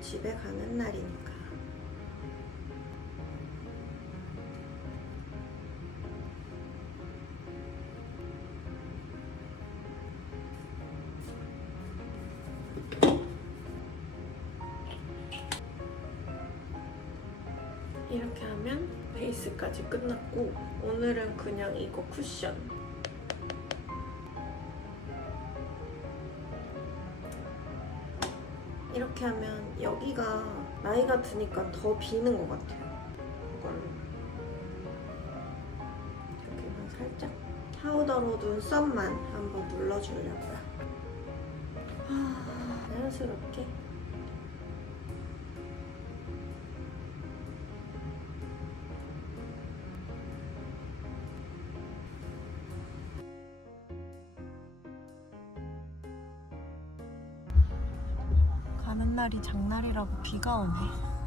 집에 가는 날이니까. 이렇게 하면 베이스까지 끝났고 오늘은 그냥 이거 쿠션 이렇게 하면 여기가 나이가 드니까 더 비는 것 같아요. 이걸로 여기만 살짝 파우더로 눈썹만 한번 눌러주려고요. 아, 자연스럽게 가는 날이 장날이라고 비가 오네.